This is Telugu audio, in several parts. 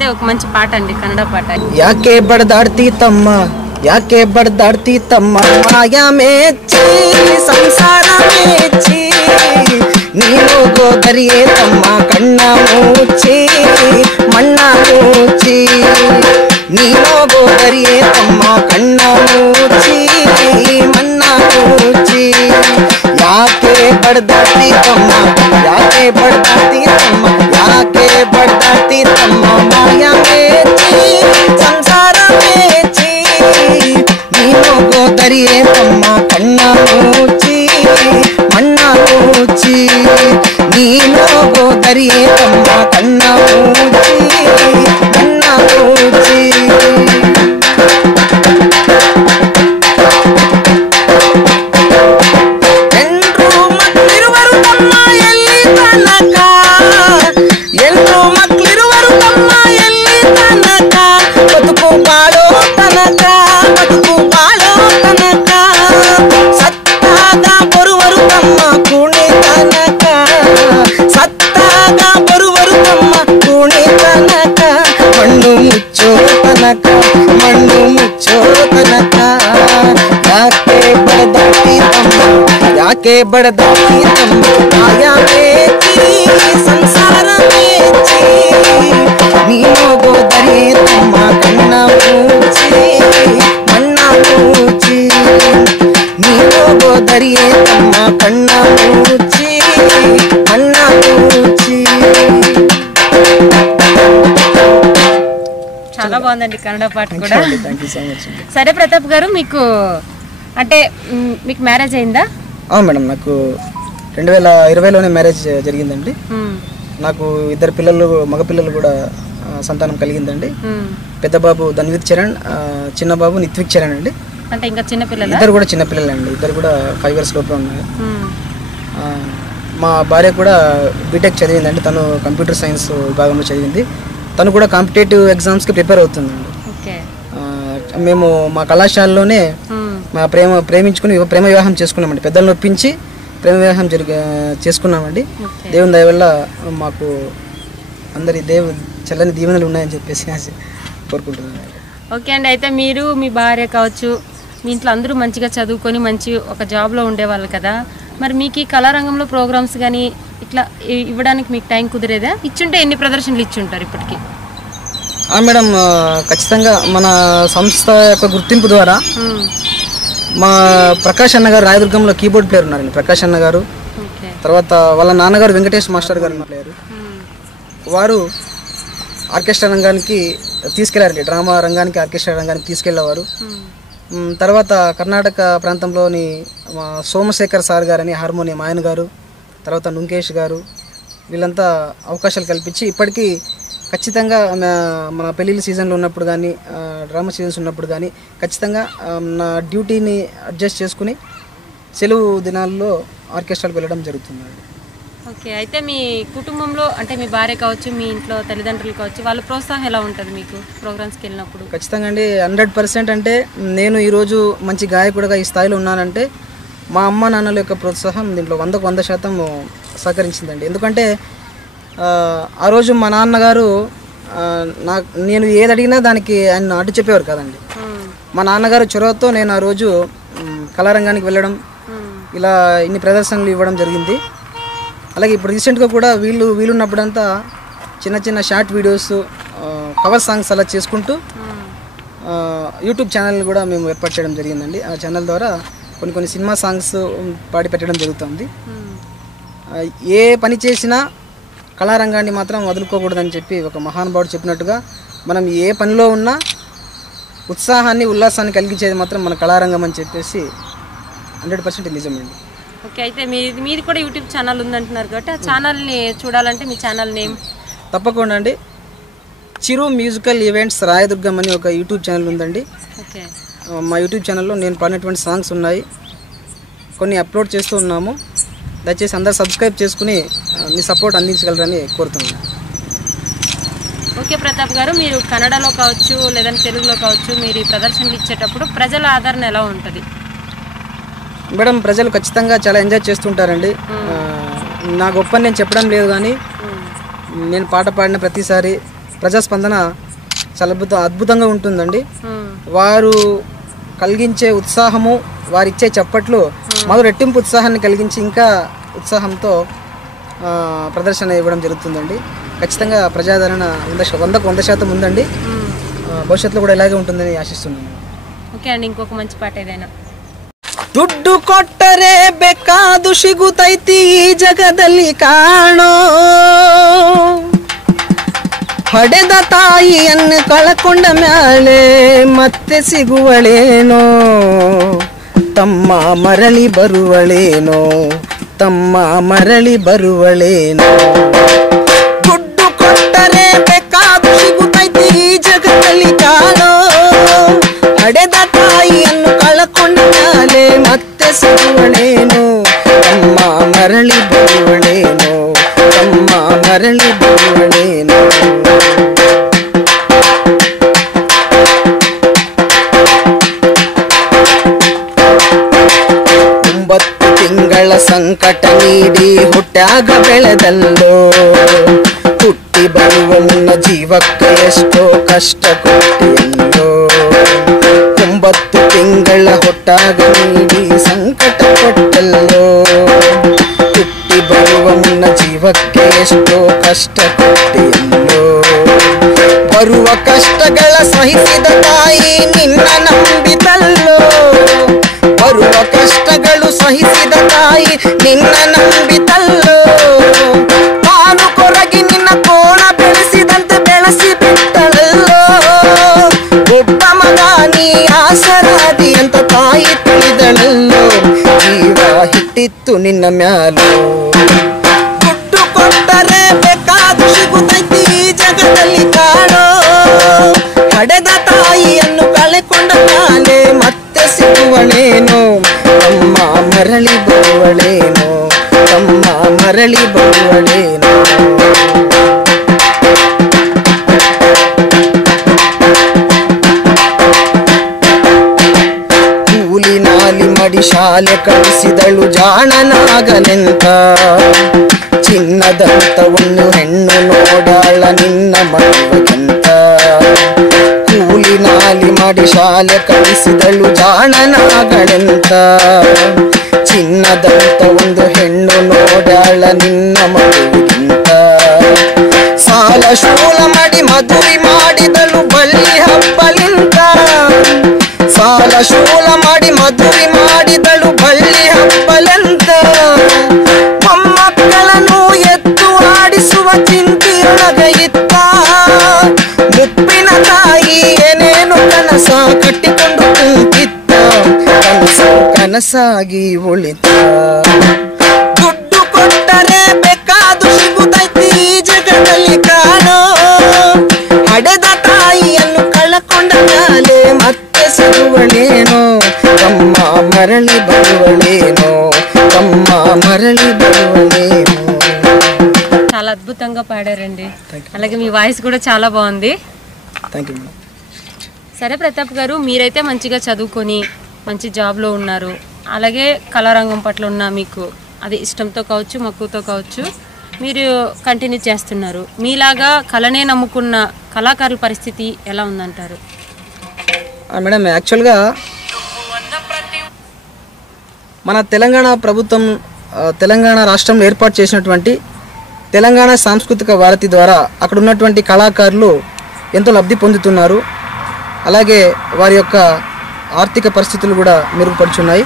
అయితే ఒక మంచి పాట అండి, కన్నడ పాట. ಯಾಕೆ ಬಡದಾಡ್ತಿ ತಮ್ಮ ಯಾಕೆ ಬಡದಾಡ್ತಿ ತಮ್ಮ ಮಾಯಾ ಮೇಚ್ಚಿ ಸಂಸಾರ ಮೇಚ್ಚಿ ನೀನು ಗೋದರಿಯೇ ತಮ್ಮ ಕಣ್ಣ ಮುಚ್ಚಿ ಮಣ್ಣ ಮುಚ್ಚಿ ನೀನು ಗೋದರಿಯೇ ತಮ್ಮ ಕಣ್ಣ ಮುಚ್ಚಿ ಮಣ್ಣ ಮುಚ್ಚಿ ಯಾಕೆ ಬಡದಾಡ್ತಿ ತಮ್ಮ ಯಾಕೆ ಬಡದಾಡ್ತಿ ತಮ್ಮ ಯಾಕೆ ಬಡದಾಡ್ತಿ ತಮ್ಮ ಮಾಯಾ ಮೇಚ್ಚಿ ಸಂಸಾರ ಮೇಚ್ಚಿ ನೀನು ಗೋದರಿಯೇ ತಮ್ಮ ಕಣ್ಣ ಮುಚ್ಚಿ ಮಣ್ಣ ಮುಚ್ಚಿ ನೀನು ಗೋದರಿಯೇ ತಮ್ಮ ಕಣ್ಣ ಮುಚ್ಚಿ ಮಣ್ಣ ಮುಚ್ಚಿ ಮಣ್ಣು ಮುಚ್ಚೋ ತನಕ ಯಾಕೆ ಬಡದಾಡ್ತಿ ತಮ್ಮ ಮಾಯಾ ಮೇಚ್ಚಿ ಸಂಸಾರ ಮೇಚ್ಚಿ ನೀನು ಗೋದರಿ ತಮ್ಮ ಕಣ್ಣ ಮುಚ್ಚಿ ಮಣ್ಣ ಮುಚ್ಚಿ ನೀನು ಗೋದರಿಯೇ ತಮ್ಮ ಕಣ್ಣ ಮುಚ್ಚಿ ಮಣ್ಣ ಮುಚ್ಚಿ. చాలా బాగుందండి కన్నడ పాట కూడా. సరే ప్రతాప్ గారు, మీకు అంటే మీకు మ్యారేజ్ అయిందా? అవును మేడం, నాకు 2020లోనే మ్యారేజ్ జరిగిందండి. నాకు 2 పిల్లలు, మగపిల్లలు కూడా సంతానం కలిగిందండి. పెద్ద బాబు ధన్విత్ చరణ్, చిన్న బాబు నిత్విక్ చరణ్ అండి. అంటే ఇంకా చిన్న పిల్లలు? ఇద్దరు కూడా చిన్న పిల్లలు అండి, ఇద్దరు కూడా 5 years లోపల ఉన్నారు. మా భార్య కూడా బీటెక్ చదివిందండి, తను కంప్యూటర్ సైన్స్ విభాగంలో చదివింది. తను కూడా కాంపిటేటివ్ ఎగ్జామ్స్కి ప్రిపేర్ అవుతుందండి. మేము మా కళాశాలలోనే మా ప్రేమించుకుని ప్రేమ వివాహం చేసుకున్నామండి. పెద్దలను ఒప్పించి ప్రేమ వివాహం చేసుకున్నామండి. దేవుని దయ వల్ల మాకు అందరి చల్లని దీవెనలు ఉన్నాయని చెప్పేసి కోరుకుంటున్నాను. ఓకే అండి, అయితే మీరు మీ భార్య కావచ్చు, మీ ఇంట్లో అందరూ మంచిగా చదువుకొని మంచి ఒక జాబ్లో ఉండేవాళ్ళు కదా, మరి మీకు ఈ కళారంగంలో ప్రోగ్రామ్స్ కానీ ఇట్లా ఇవ్వడానికి మీకు టైం కుదిరేదా? ఇచ్చుంటే ఎన్ని ప్రదర్శనలు ఇచ్చుంటారు ఇప్పటికి? మేడం, ఖచ్చితంగా మన సంస్థ యొక్క గుర్తింపు ద్వారా మా ప్రకాష్ అన్న గారు రాయదుర్గంలో కీబోర్డ్ ప్లేయర్ ఉన్నారండి. ప్రకాష్ అన్న గారు, తర్వాత వాళ్ళ నాన్నగారు వెంకటేష్ మాస్టర్ గారు ప్లేయరు. వారు ఆర్కెస్ట్రా రంగానికి తీసుకెళ్లారండి, డ్రామా రంగానికి ఆర్కెస్ట్రా రంగానికి తీసుకెళ్లేవారు. తర్వాత కర్ణాటక ప్రాంతంలోని సోమశేఖర్ సార్ గారని హార్మోనియం ఆయన గారు, తర్వాత నుంకేష్ గారు, వీళ్ళంతా అవకాశాలు కల్పించి ఇప్పటికీ ఖచ్చితంగా మన పెళ్ళిళ్ళ సీజన్లో ఉన్నప్పుడు కానీ డ్రామా సీజన్స్ ఉన్నప్పుడు కానీ ఖచ్చితంగా నా డ్యూటీని అడ్జస్ట్ చేసుకుని సెలవు దినాల్లో ఆర్కెస్ట్రాలకు వెళ్ళడం జరుగుతుంది. ఓకే, అయితే మీ కుటుంబంలో అంటే మీ భార్య కావచ్చు, మీ ఇంట్లో తల్లిదండ్రులు కావచ్చు, వాళ్ళ ప్రోత్సాహం ఎలా ఉంటుంది మీకు ప్రోగ్రామ్స్కి వెళ్ళినప్పుడు? ఖచ్చితంగా అండి, 100%. అంటే నేను ఈరోజు మంచి గాయకుడిగా ఈ స్థాయిలో ఉన్నానంటే మా అమ్మ నాన్నల యొక్క ప్రోత్సాహం దీంట్లో 100% సహకరించిందండి. ఎందుకంటే ఆ రోజు మా నాన్నగారు నేను ఏది అడిగినా దానికి ఆయన అడ్డు చెప్పేవారు కదండి. మా నాన్నగారు చొరవతో నేను ఆ రోజు కళారంగానికి వెళ్ళడం, ఇలా ఇన్ని ప్రదర్శనలు ఇవ్వడం జరిగింది. అలాగే ఇప్పుడు రీసెంట్గా కూడా వీలున్నప్పుడంతా చిన్న చిన్న షార్ట్ వీడియోస్, కవర్ సాంగ్స్ అలా చేసుకుంటూ యూట్యూబ్ ఛానల్ కూడా మేము ఏర్పాటు చేయడం జరిగిందండి. ఆ ఛానల్ ద్వారా కొన్ని సినిమా సాంగ్స్ పాడి పెట్టడం జరుగుతుంది. ఏ పని చేసినా కళారంగాన్ని మాత్రం వదులుకోకూడదని చెప్పి ఒక మహానుభావుడు చెప్పినట్టుగా మనం ఏ పనిలో ఉన్నా ఉత్సాహాన్ని ఉల్లాసాన్ని కలిగించేది మాత్రం మన కళారంగం అని చెప్పేసి 100% నిజమండి. ఓకే, అయితే మీది కూడా యూట్యూబ్ ఛానల్ ఉందంటున్నారు కాబట్టి ఆ ఛానల్ని చూడాలంటే మీ ఛానల్ నేమ్? తప్పకుండా అండి, చిరు మ్యూజికల్ ఈవెంట్స్ రాయదుర్గం అని ఒక యూట్యూబ్ ఛానల్ ఉందండి. ఓకే, మా యూట్యూబ్ ఛానల్లో నేను పాడినటువంటి సాంగ్స్ ఉన్నాయి, కొన్ని అప్లోడ్ చేస్తూ ఉన్నాము. దయచేసి అందరూ సబ్స్క్రైబ్ చేసుకుని మీ సపోర్ట్ అందించగలరని కోరుతున్నాను. ఓకే ప్రతాప్ గారు, మీరు కన్నడలో కావచ్చు లేదంటే తెలుగులో కావచ్చు మీరు ఈ ప్రదర్శనలు ఇచ్చేటప్పుడు ప్రజల ఆదరణ ఎలా ఉంటుంది? మేడం, ప్రజలు ఖచ్చితంగా చాలా ఎంజాయ్ చేస్తుంటారండి. నా గొప్ప నేను చెప్పడం లేదు, కానీ నేను పాట పాడిన ప్రతిసారి ప్రజాస్పందన చాలా అద్భుతంగా ఉంటుందండి. వారు కలిగించే ఉత్సాహము, వారిచ్చే చప్పట్లు మరో రెట్టింపు ఉత్సాహాన్ని కలిగించి ఇంకా ఉత్సాహంతో ప్రదర్శన ఇవ్వడం జరుగుతుందండి. ఖచ్చితంగా ప్రజాదరణ 100% ఉందండి. భవిష్యత్తులో కూడా ఇలాగే ఉంటుందని ఆశిస్తున్నాను. ఓకే అండి, ఇంకొక మంచి పాట ఏదైనా. ದುಡ್ಡು ಕೊಟ್ಟರೆ ಬೇಕಾದು ಸಿಗುತ್ತೈತಿ ಈ ಜಗದಲ್ಲಿ ಕಾಣೋ, ಹಡೆದ ತಾಯಿಯನ್ನು ಕಳಕೊಂಡ ಮ್ಯಾಲೆ ಮತ್ತೆ ಸಿಗುವಳೇನೋ, ತಮ್ಮ ಮರಳಿ ಬರುವಳೇನೋ, ತಮ್ಮ ಮರಳಿ ಬರುವಳೇನೋ. ದುಡ್ಡು ಕೊಟ್ಟರೆ ಬೇಕಾದು ಸಿಗುತ್ತೈತಿ ಈ ಜಗದಲ್ಲಿ ಕಾಣೋ, ಹಡೆದ ತಾಯಿಯನ್ನು ಕಳಕೊಂಡ ಮ್ಯಾಲೆ ಮತ್ತೆ ಸಿಗುವಳೇನೋ, ತಮ್ಮ ಮರಳಿ ಬರುವಳೇನೋ, ತಮ್ಮ ಮರಳಿ ಬರುವಳೇನೋ. 9 ತಿಂಗಳ ಸಂಕಟ ನೀಡಿ ಹುಟ್ಟಾಗ ಬೆಳೆದಲ್ಲೋ, ಹುಟ್ಟಿ ಬರುವ ಮುನ್ನ ಜೀವಕ್ಕೆ ಎಷ್ಟೋ ಕಷ್ಟ ಕೊಟ್ಟಿಯಲ್ಲೋ. 9 ತಿಂಗಳ ಹೊಟ್ಟಾಗ ನೀಡಿ ಸಂಕಟ ಕೊಟ್ಟಲ್ಲೋ, ಹುಟ್ಟಿ ಬರುವ ಮುನ್ನ ಜೀವಕ್ಕೆ ಎಷ್ಟೋ ಕಷ್ಟ ಕೊಟ್ಟಿಯಲ್ಲೋ. ಬರುವ ಕಷ್ಟಗಳ ಸಹಿಸಿದ ತಾಯಿ ನಿನ್ನ ನಂಬಿದಲ್ಲೋ, ಬರುವ ಕಷ್ಟಗಳು ಸಹಿಸಿದ ತಾಯಿ ನಿನ್ನ ನಂಬಿದಲ್ಲೋ. ತಾನು ಕೊರಗಿ ನಿನ್ನ ಕೋಣ ಬೆಳೆಸಿದಂತೆ ಬೆಳೆಸಿ ಬಿಟ್ಟಳಲ್ಲೋ. ಒಬ್ಬ ಮಗ ನೀ ಆಸರಾದಿ ಅಂತ ತಾಯಿ ತಿಳಿದಳಲ್ಲೋ, ಜೀವ ಹಿಟ್ಟಿತ್ತು ನಿನ್ನ ಮ್ಯಾಲೋ. ದುಡ್ಡು ಕೊಟ್ಟರೆ ಬೇಕಾದು ಸಿಗುತ್ತೈತಿ ಈ ಜಗದಲ್ಲಿ ಕಾಣೋ, ಹಡೆದ ತಾಯಿಯನ್ನು ಕಳೆಕೊಂಡ ಮ್ಯಾಲೆ ಮತ್ತೆ ಸಿಗುವಳೇನೋ, ತಮ್ಮ ಮರಳಿ ಬರುವಳೇನೋ, ತಮ್ಮ ಮರಳಿ ಬರುವಳೇನೋ. ಕೂಲಿ ನಾಲಿ ಮಡಿ ಶಾಲೆ ಕಳಿಸಿದಳು ಜಾಣನಾಗಲೆಂತ, ಚಿನ್ನದಂತ ಒಂದು ಹೆಣ್ಣು ನೋಡಾಳ ನಿನ್ನ ಮದುವೆಗೆಂತ. ಕೂಲಿ ನಾಲಿ ಮಾಡಿ ಶಾಲೆ ಕಳಿಸಿದಳು ಜಾಣನಾಗಳೆಂತ, ಚಿನ್ನದಂತ ಒಂದು ಹೆಣ್ಣು ನೋಡಾಳ ನಿನ್ನ ಮದುವೆಗಿಂತ. ಸಾಲ ಶೂಲ ಮಾಡಿ ಮದುವೆ ಮಾಡಿದಳು ಬಳ್ಳಿ ಹಬ್ಬಲಿಂತ, ಸಾಲ ಶೂಲ ಮಾಡಿ ಮದುವೆ ಮಾಡಿದಳು ಬಳ್ಳಿ ಹಬ್ಬಲೆಂತ. ಮೊಮ್ಮಕ್ಕಳನ್ನು ಎತ್ತು ಆಡಿಸುವ ಚಿಂತೆಯೊಳಗ ಇತ್ತ, ಮುಪ್ಪಿನ ತಾಯಿ ಏನೇನು ಕನಸ ಕಟ್ಟಿಕೊಂಡು ಕುಂತಿತ್ತ, ಕನಸು ಕನಸಾಗಿ ಉಳಿತ. ದುಡ್ಡು ಕೊಟ್ಟರೆ ಬೇಕಾದು ಸಿಗುತ್ತೈತಿ ಈ ಜಗದಲ್ಲಿ ಕಾಣೋ, ಹಡೆದ ತಾಯಿಯನ್ನು ಕಳಕೊಂಡ ಮ್ಯಾಲೆ ಮತ್ತೆ ಸಿಗುವಳೇನೋ, ತಮ್ಮ ಮರಳಿ ಬರುವಳೇನೋ, ತಮ್ಮ మరలి బరువలేమో. చాలా అద్భుతంగా పాడారండి. అలాగే మీ వాయిస్ కూడా చాలా బాగుంది. Thank you madam. సరే ప్రతాప్ గారు, మీరైతే మంచిగా చదువుకొని మంచి జాబ్లో ఉన్నారు. అలాగే కళారంగం పట్ల ఉన్న మీకు అది ఇష్టంతో కావచ్చు, మక్కువతో కావచ్చు, మీరు కంటిన్యూ చేస్తున్నారు. మీలాగా కళనే నమ్ముకున్న కళాకారుల పరిస్థితి ఎలా ఉందంటారు? మేడం, యాక్చువల్గా మన తెలంగాణ ప్రభుత్వం తెలంగాణ రాష్ట్రంలో ఏర్పాటు చేసినటువంటి తెలంగాణ సాంస్కృతిక వారధి ద్వారా అక్కడ ఉన్నటువంటి కళాకారులు ఎంతో లబ్ధి పొందుతున్నారు. అలాగే వారి యొక్క ఆర్థిక పరిస్థితులు కూడా మెరుగుపడుచున్నాయి.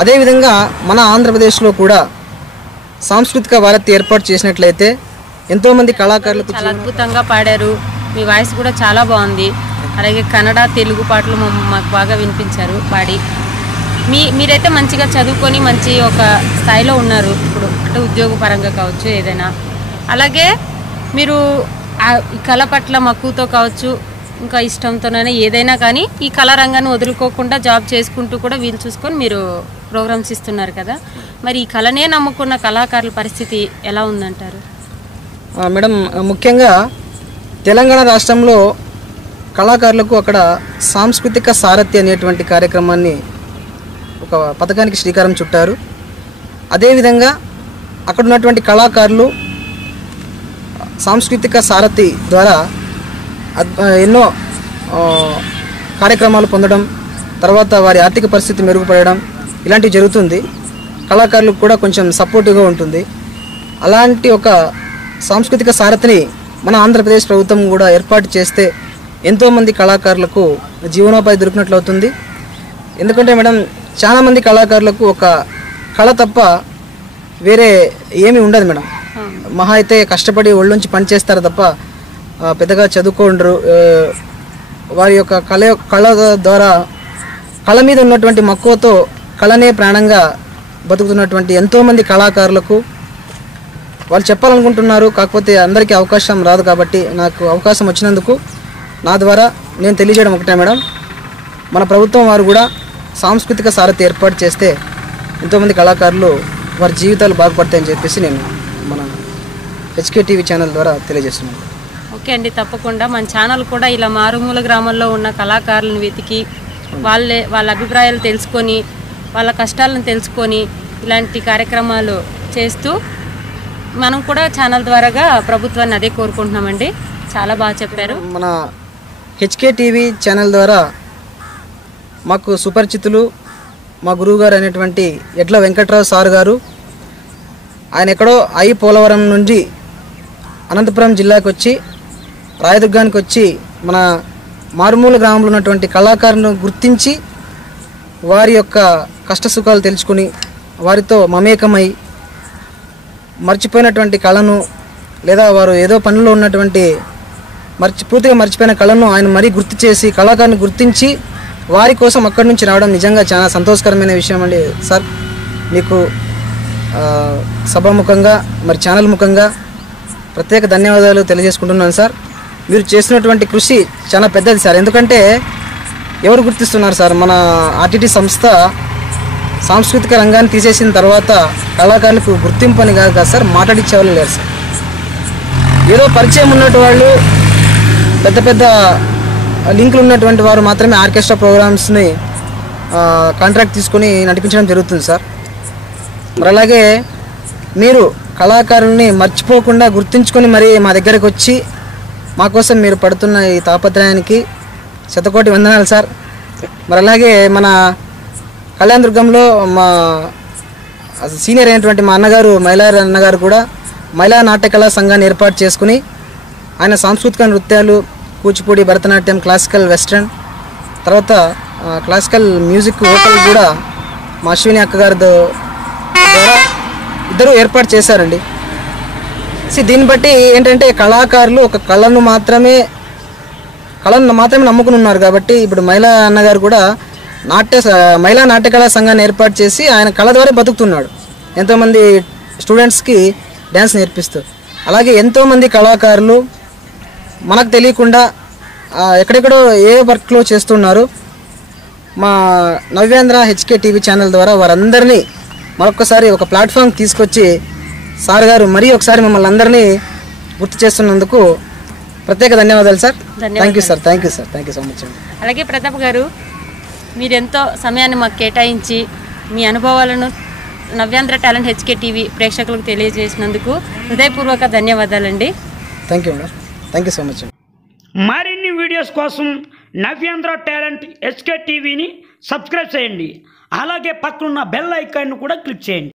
అదేవిధంగా మన ఆంధ్రప్రదేశ్లో కూడా సాంస్కృతిక వారధి ఏర్పాటు చేసినట్లయితే ఎంతోమంది కళాకారులకు చాలా అద్భుతంగా పాడారు. మీ వాయిస్ కూడా చాలా బాగుంది. అలాగే కన్నడ, తెలుగు పాటలు మాకు బాగా వినిపించారు పాడి. మీరైతే మంచిగా చదువుకొని మంచి ఒక స్థాయిలో ఉన్నారు ఇప్పుడు, అంటే ఉద్యోగ పరంగా కావచ్చు ఏదైనా. అలాగే మీరు ఈ కళ పట్ల మక్కువతో కావచ్చు, ఇంకా ఇష్టంతోనైనా ఏదైనా కానీ ఈ కళారంగాన్ని వదులుకోకుండా జాబ్ చేసుకుంటూ కూడా వీలు చూసుకొని మీరు ప్రోగ్రామ్స్ ఇస్తున్నారు కదా. మరి ఈ కళనే నమ్ముకున్న కళాకారుల పరిస్థితి ఎలా ఉందంటారు? మేడం, ముఖ్యంగా తెలంగాణ రాష్ట్రంలో కళాకారులకు అక్కడ సాంస్కృతిక సారథి అనేటువంటి కార్యక్రమాన్ని ఒక పథకానికి శ్రీకారం చుట్టారు. అదేవిధంగా అక్కడ ఉన్నటువంటి కళాకారులు సాంస్కృతిక సారథి ద్వారా ఎన్నో కార్యక్రమాలు పొందడం, తర్వాత వారి ఆర్థిక పరిస్థితి మెరుగుపడడం ఇలాంటివి జరుగుతుంది. కళాకారులకు కూడా కొంచెం సపోర్టివ్గా ఉంటుంది. అలాంటి ఒక సాంస్కృతిక సారథిని మన ఆంధ్రప్రదేశ్ ప్రభుత్వం కూడా ఏర్పాటు చేస్తే ఎంతోమంది కళాకారులకు జీవనోపాధి దొరికినట్లు అవుతుంది. ఎందుకంటే మేడం, చాలామంది కళాకారులకు ఒక కళ తప్ప వేరే ఏమీ ఉండదు మేడం. మహా అయితే కష్టపడి ఒళ్ళుంచి పనిచేస్తారు తప్ప పెద్దగా చదువుకోండ్రు. వారి యొక్క కళ ద్వారా కళ మీద ఉన్నటువంటి మక్కువతో కళనే ప్రాణంగా బతుకుతున్నటువంటి ఎంతోమంది కళాకారులకు వాళ్ళు చెప్పాలనుకుంటున్నారు. కాకపోతే అందరికీ అవకాశం రాదు. కాబట్టి నాకు అవకాశం వచ్చినందుకు నా ద్వారా నేను తెలియజేయడం ఒకటే మేడం, మన ప్రభుత్వం వారు కూడా సాంస్కృతిక సారథి ఏర్పాటు చేస్తే ఎంతోమంది కళాకారులు వారి జీవితాలు బాగుపడతాయని చెప్పేసి నేను మన హెచ్కే టీవీ ఛానల్ ద్వారా తెలియజేస్తున్నాను. ఓకే అండి, తప్పకుండా మన ఛానల్ కూడా ఇలా మారుమూల గ్రామాల్లో ఉన్న కళాకారులను వెతికి వాళ్ళ అభిప్రాయాలు తెలుసుకొని వాళ్ళ కష్టాలను తెలుసుకొని ఇలాంటి కార్యక్రమాలు చేస్తూ మనం కూడా ఛానల్ ద్వారాగా ప్రభుత్వాన్ని అదే కోరుకుంటున్నామండి. చాలా బాగా చెప్పారు. మన హెచ్కే టీవీ ఛానల్ ద్వారా మాకు సుపరిచితులు మా గురువు గారు అయినటువంటి ఎడ్ల వెంకట్రావు సార్ గారు, ఆయన ఎక్కడో పోలవరం నుండి అనంతపురం జిల్లాకు వచ్చి రాయదుర్గానికి వచ్చి మన మారుమూల గ్రామంలో ఉన్నటువంటి కళాకారులను గుర్తించి వారి యొక్క కష్టసుఖాలు తెలుసుకుని వారితో మమేకమై మర్చిపోయినటువంటి కళను లేదా వారు ఏదో పనిలో ఉన్నటువంటి పూర్తిగా మర్చిపోయిన కళను ఆయన మరీ గుర్తు చేసి కళాకారుని గుర్తించి వారి కోసం అక్కడి నుంచి రావడం నిజంగా చాలా సంతోషకరమైన విషయం అండి. సార్, మీకు సభాముఖంగా మరి ఛానల్ ముఖంగా ప్రత్యేక ధన్యవాదాలు తెలియజేసుకుంటున్నాను సార్. మీరు చేసినటువంటి కృషి చాలా పెద్దది సార్. ఎందుకంటే ఎవరు గుర్తిస్తున్నారు సార్? మన ఆర్టీటీ సంస్థ సాంస్కృతిక రంగాన్ని తీసేసిన తర్వాత కళాకారులకు గుర్తింపు అని కాదు కదా సార్, మాట్లాడిచ్చే వాళ్ళు లేరు సార్. ఏదో పరిచయం ఉన్నట్టు వాళ్ళు, పెద్ద పెద్ద లింకులు ఉన్నటువంటి వారు మాత్రమే ఆర్కెస్ట్రా ప్రోగ్రామ్స్ని కాంట్రాక్ట్ తీసుకొని నడిపించడం జరుగుతుంది సార్. మరి అలాగే మీరు కళాకారుల్ని మర్చిపోకుండా గుర్తుంచుకొని మరి మా దగ్గరకు వచ్చి మా కోసం మీరు పడుతున్న ఈ తాపత్రయానికి శతకోటి వందనాలు సార్. మరి అలాగే మన కళ్యాణదుర్గంలో మా సీనియర్ అయినటువంటి మా అన్నగారు మైలారి అన్నగారు కూడా మహిళా నాట్యకళా సంఘాన్ని ఏర్పాటు చేసుకుని ఆయన సాంస్కృతిక నృత్యాలు, కూచిపూడి, భరతనాట్యం, క్లాసికల్, వెస్ట్రన్, తర్వాత క్లాసికల్ మ్యూజిక్ వోకల్ కూడా మా అశ్విని అక్కగారి ద్వారా ఇద్దరు ఏర్పాటు చేశారండి. దీన్ని బట్టి ఏంటంటే కళాకారులు ఒక కళను మాత్రమే నమ్ముకుని ఉన్నారు. కాబట్టి ఇప్పుడు మహిళా అన్నగారు కూడా మహిళా నాట్యకళా సంఘాన్ని ఏర్పాటు చేసి ఆయన కళ ద్వారా బతుకుతున్నాడు. ఎంతోమంది స్టూడెంట్స్కి డ్యాన్స్ నేర్పిస్తూ. అలాగే ఎంతోమంది కళాకారులు మనకు తెలియకుండా ఎక్కడెక్కడో ఏ వర్క్లో చేస్తున్నారు. మా నవ్యాంధ్ర హెచ్కే టీవీ ఛానల్ ద్వారా వారందరినీ మరొకసారి ఒక ప్లాట్ఫామ్ తీసుకొచ్చి సార్ గారు మరీ ఒకసారి మమ్మల్ని అందరినీ గుర్తు చేస్తున్నందుకు ప్రత్యేక ధన్యవాదాలు sir. Thank you sir. Thank you sir. Thank you so much అండి. అలాగే ప్రతాప్ గారు, మీరెంతో సమయాన్ని మాకు కేటాయించి మీ అనుభవాలను నవ్యాంధ్ర టాలెంట్ హెచ్కే టీవీ ప్రేక్షకులకు తెలియజేసినందుకు హృదయపూర్వక ధన్యవాదాలండి. Thank you madam. Thank you so much అండి. మరిన్ని వీడియోస్ కోసం నవ్యాంధ్ర టాలెంట్ హెచ్కే టీవీని సబ్స్క్రైబ్ చేయండి. అలాగే పక్కనున్న బెల్ ఐకాన్ను కూడా క్లిక్ చేయండి.